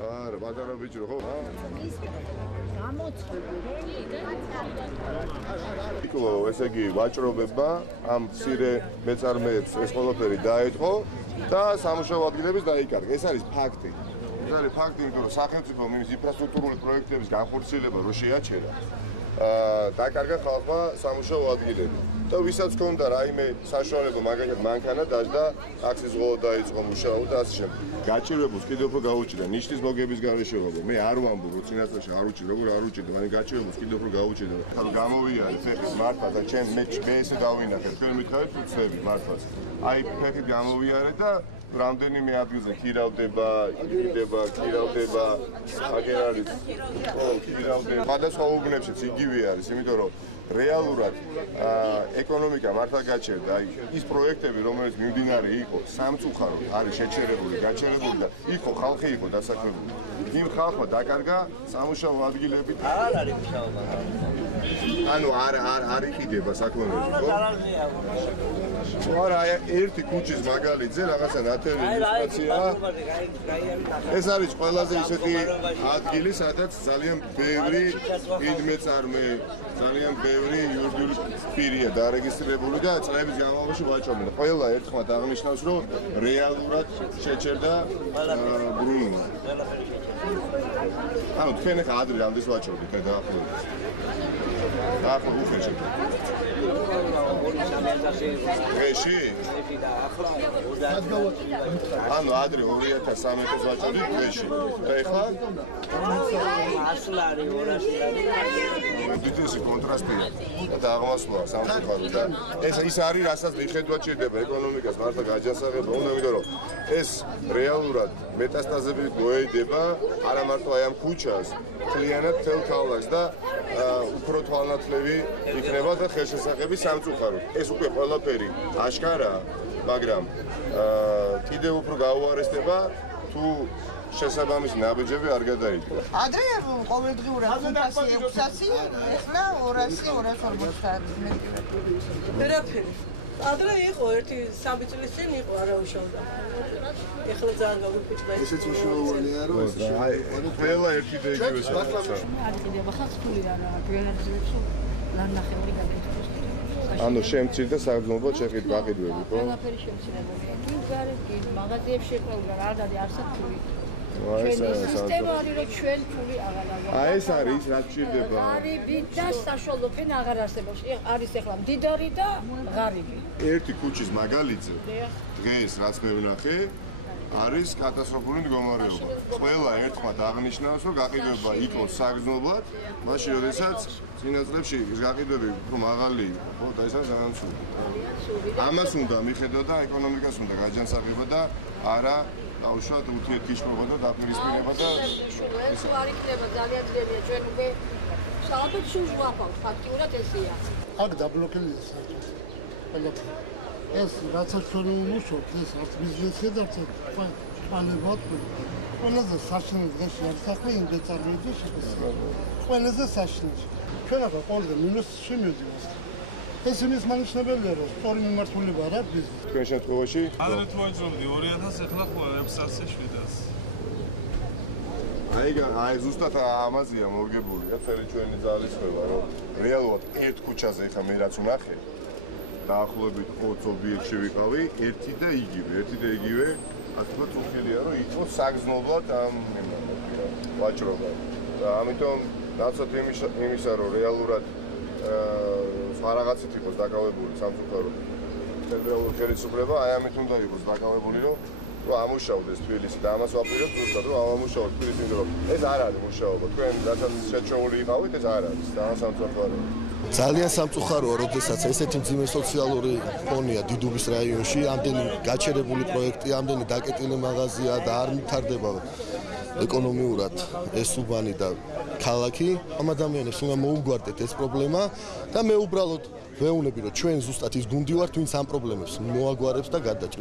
არა, პატარა ბიჭო, ხო? იქო, ესე იგი, ვაჭრობება ამ მცირე მეწარმეებს ეს ყველაფერი დაეთყო და სამუშაო ადგილების დაიკარგა. ეს არის ფაქტი. ეს არის ფაქტი, იმიტომ რომ სახელმწიფო მის ინფრასტრუქტურული პროექტების განხორციელება რო შეაჩერა, დაკარგა ხალხმა სამუშაო ადგილები. და ვისაც ჰქონდა რაიმე საშუალება, მაგალითად მანქანა დაждდა, ტაქსის ღოლო დაიწყო მუშაობა და ასე შემდეგ. გაჭირვებულს კიდევ უფრო გაუჭირდა ნიშნის მოგების გარეშე ვაბო. მე არ ვამბობ, რომ წინასწარში არ უჭირდა, როგორ არ უჭირდა, მაგრამ გაჭირვებულს კიდევ უფრო გაუჭირდა. ანუ გამოვიარეთ ფეხის მართვა და ჩემ მე ესე დავინახე, თქვენ მითხარით უცები მართვას. აი ფეხით გამოვიარეთ და რამდენიმე ადგილზე ქირავდება, ქირავდება, აგერ არის. ხო, ქირავდება. სხვადასხვა უბნებშიც იგივე არის, იმიტომ რომ რეალურად ეკონომიკა მართლა გაჩერდა. აი ის პროექტები, რომელიც მიმდინარე იყო, სამწუხაროდ არის შეჩერებული, გაჩერებული და იქო ხალხი იყო დასაქმებული. იმ ხალხმა დაკარგა სამუშაო ადგილები. არ არის მუშაობა. ანუ არ იყიდება საქმეები, ხო? არა, ერთი ქუჩის მაგალითზე რაღაცა ნათელი ილუსტრაცია. ეს არის ყველაზე ისეთი ადგილი, სადაც ძალიან ბევრი მიდმეწარმე, ძალიან ბევრი იურიდიული პირია დარეგისტრირებული და წლების განმავლობაში ვაჭრობენ. ყველა ერთხმად აღნიშნავს, რომ რეალურად შეჩერდა ბრუნვა. ანუ თქვენ ახლა ადრე რამდენს ვაჭრობთ დაახლოებით? დაახლოებით უხეში. ეში? ანუ ადრე 2300 ვაჭრობთ ეში. და ეხლა? 100 ლარი, 200 ლარი. დიდესი კონტრასტია და აღმასვლა სამწუხაროდ და ის არის, რასაც მიხედვად ჭირდება ეკონომიკას მართლა გაჯანსაღება უნდა, იმიტომ რომ ეს რეალურად მეტასტაზებით მოედება არა მარტო აი ამ ქუჩას, მთლიანად მთელ ქალაქს და უფრო თვალნათლივი იქნება და ხელშესახები სამწუხაროდ. ეს უკვე ყველაფერი აშკარაა, მაგრამ კიდევ უფრო გაუარესდება თუ შესაბამისი ნაბიჯები არ გადაიდგა. ადრე ყოველდღიურად 500-600, ეხლა 200-250 მეტი. ვერაფერი. ადრე იყო ერთი 3 წლის წინ იყო არავიშავდა. ეხლა ძალიან გავიფუჭდა. ესეც უშუალოა რომ აი ყველა ერთი და იგივე საქმეა. არ ყიდება ხალხური არა, გვიანაძეებს ნახევარი გადაიწყოს. ანუ შემცირდა საგრძნობლად შეყიდვა გაყიდვები, ხო? ყველაფერი შემცირებულია. გიგარეთ, მაღაზიებში ყველა არ არის არსათული. ეს სისტემა არის, რომ ჩვენ ფული აღარ აღარ. აი ეს არის რაც ჭირდება. ღარიბი და საშუალო ფენა აღარ არსებობს. არის ახლა მდიდარი და ღარიბი. ერთი ქუჩის მაგალითზე დღეს რაც მე ვნახე არის კატასტროფული მდგომარეობა. ყველა ერთხმად აღნიშნავს, რომ გაყიდვება იყოს საგრძნობლად, მაშინ როდესაც წინა წლებში გაყიდვები უფრო მაღალი იყო, ხო, და ეს არის ძალიან ცუდი. ამას უნდა მიხედვა და ეკონომიკას უნდა გაჯანსაღება და არა დაუშვათ ურთიერთგიშობა და დაპირისპირება და ეს არ იქნება ძალიან ძლიერია ჩვენ უკვე საერთოდ სულ ვაფავთ ფაქტიურად ესეა. აქ დაბლოკებულია საერთოდ. ყველაფერი. ეს რაც ჩვენ ვმუშაობთ, ეს არც ბიზნესია და არც პანებად. ყველაზე საშინელი დღეში არის საქმე იმ მეწარმეებზე შეგესწრება. ყველაზე საშინელი. ჩვენ ახლა ყველაზე მინუსში მივდივართ. ეს იმის მანიშნებელია, რომ სწორი მიმართულება არ არის ბიზნესში. თქვენ შემთხვევაში ადრე თუ ვაჭრობდი 2000, ეხლა ხო 600-700. აი ზუსტად ამაზეა მორგებულია მთელი ჩვენი ძალისხმევა, რომ რეალურად ერთ ქუჩაზე ხა მე რაც ვნახე დაახლოებით 20 ობიექტში ვიყავი, ერთი და იგივე, ასე ვთქვათ, უხილია, რომ იყოს საგრძნობლად ამ ვაჭრობა. და ამიტომ ნაცოთ იმისა, რომ რეალურად სხვა რაღაცით იყოს დაკავებული სამწუხაროდ ცენტრალური ხელისუფლება, აი ამით უნდა იყოს დაკავებული, რომ ამუშავდეს თბილისი და ამას ვაპირებთ ზუსტად, რომ ამუშავოთ თბილისი, რომ ეს არ არის მუშაობა. თქვენ რასაც შეჩეული იყავით, ეს არ არის და სამწუხაროა. ძალიან სამწუხაროა, როდესაც ესეთი მძიმე სოციალური ფონია დიდუბის რაიონში, ამდენი გაჩერებული პროექტი, ამდენი დაკეტილი მაღაზია და არ ვითარდება ეკონომიურად ეს უბანი და ქალაქი. ამ ადამიანებს უნდა მოუგვარდეთ ეს პრობლემა და მე უბრალოდ ვეუბნები, რომ ჩვენ ზუსტად ის გუნდი ვართ, ვინც ამ პრობლემებს მოაგვარებს და გადაჭრს.